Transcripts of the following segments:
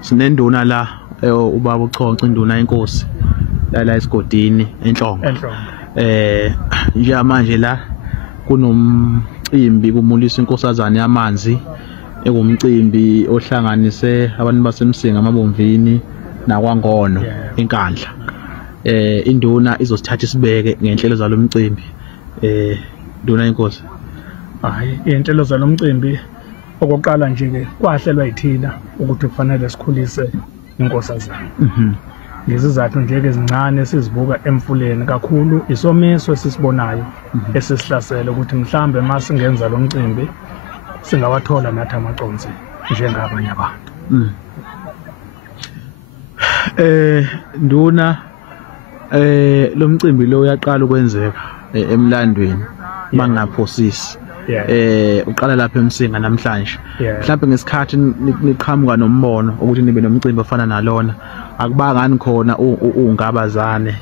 sinenduna la ubaba uChonco induna yenkosi la esigodini enhlongo. Nje manje la kunomcimbi kumulisa inkosazane yamanzi engumcimbi ohlanganise abantu basemsinga amabomvini nakwangono enkandla. Induna izosithatha isibeke ngenhlelo zalomcimbi. Induna yenkosi. Hayi, inhlelo zalomcimbi okokuqala nje ke kwahlelwa yithina ukuthi kufanele sikhulise inkosazane. Ngezizathu nje ezincane sizibuka emfuleni kakhulu isomiso esisibonayo esisihlasela ukuthi mhlambe masingenza lo mcimbi singawathola nathi amaconsi njengabanye abantu. Nduna lo mcimbi lo uyaqala ukwenzeka emlandweni mangaphosisi. Uqala lapha eMsinga namhlanje. Mhlawumbe ngesikhathi niqhamuka nombono ukuthi nibe nomcimbi ofana nalona akubangani khona ungabazane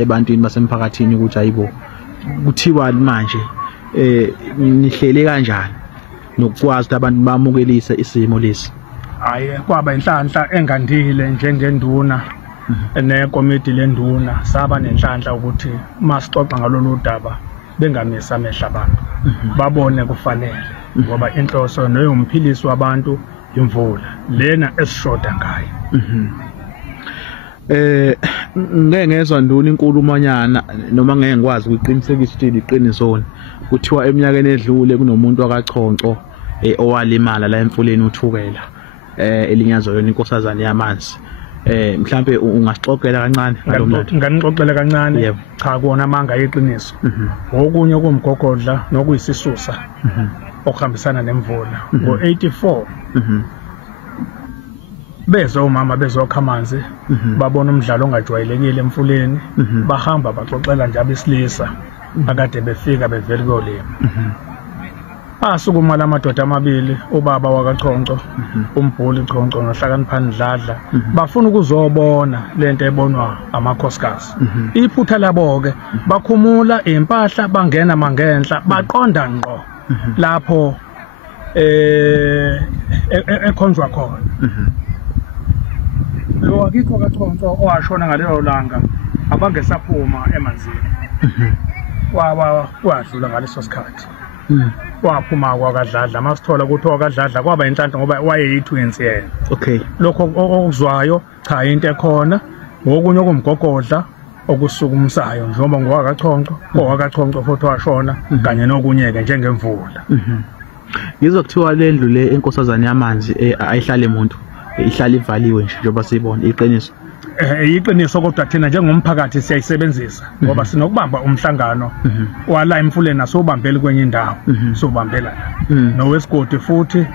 ebantwini basemphakathini ukuthi ayibo kuthiwa manje nihlele kanjani nokukwazi ukuthi abantu bamukelise isimo lesi. Hayi, kwaba inhlanhla engandile njengenduna nekomiti lenduna saba nenhlanhla ukuthi masixoxa ngalolu daba bengamisa amehla abantu babone kufanele ngoba inhloso neyomphilisi wabantu imvula lena esishoda ngayo. Ngeke ngezwe nduna inkulumanyana noma ngeke ngikwazi ukuqinisekisa ukuthi liqinisona kuthiwa eminyakeni edlule kunomuntu wakaChonco owalimala la emfuleni uthukela elinyazwa yona inkosazane yamanzi. Mhlambe ungasixoxela kancane ngalomnotho. Nganixoxela kancane. Cha kuona manga yeqiniso. Okunye kumgogodla nokuyisisusa okuhambisana nemvula. Ngo84 bezo umama bezokha amanzi babona umdlalo ongajwayelekile emfuleni bahamba baxoxela nje abesilisa akade befika bevela kolima. Asukuma lamadoda amabili ubaba wakaChonco uMbhuli Chonco noHlakaniphani Dladla bafuna ukuzobona lento ebonwa amakhosikazi. Iphutha labo ke bakhumula impahla bangena mangenhla baqonda ngqo lapho ekhonzwa khona. Lo akikho kaChonco owashona ngaleyo langa abangesaphuma emanzini. Wadlula ngaleso sikhathi. Waphuma kwakaDladla masithola ukuthi okaDladla kwaba inhlanhla ngoba wayeyitwins yena. Lokho okuzwayo cha into ekhona ngokunye okumgogodla okusukumisayo njengoba ngowakaChonco futhi washona kanye nokunye ke njengemvula. Ngizokuthiwa lendlu le enkosazane yamanzi ayihlale umuntu ihlala ivaliwe nje njengoba siyibona iqiniso. Iqiniso kodwa thina njengomphakathi siyayisebenzisa ngoba sinokubamba umhlangano wala emfuleni asobambeli kwenye indawo sobambela la nowesigodi futhi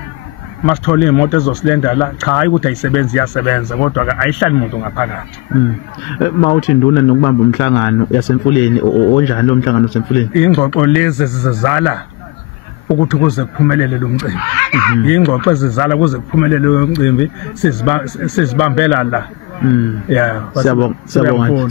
masithola imoto ezosilenda la cha hayi ukuthi ayisebenzi iyasebenza kodwa ke ayihlali umuntu ngaphakathi. Mawuthi nduna nokubamba umhlangano yasemfuleni onjani lo mhlangano wasemfuleni? Ingxoxo lezi zizala ukuthi kuze kuphumelele lo mcimbi. Ingxoxo ezizala kuze kuphumelele lo mcimbi sizibambela la. Siyabonga.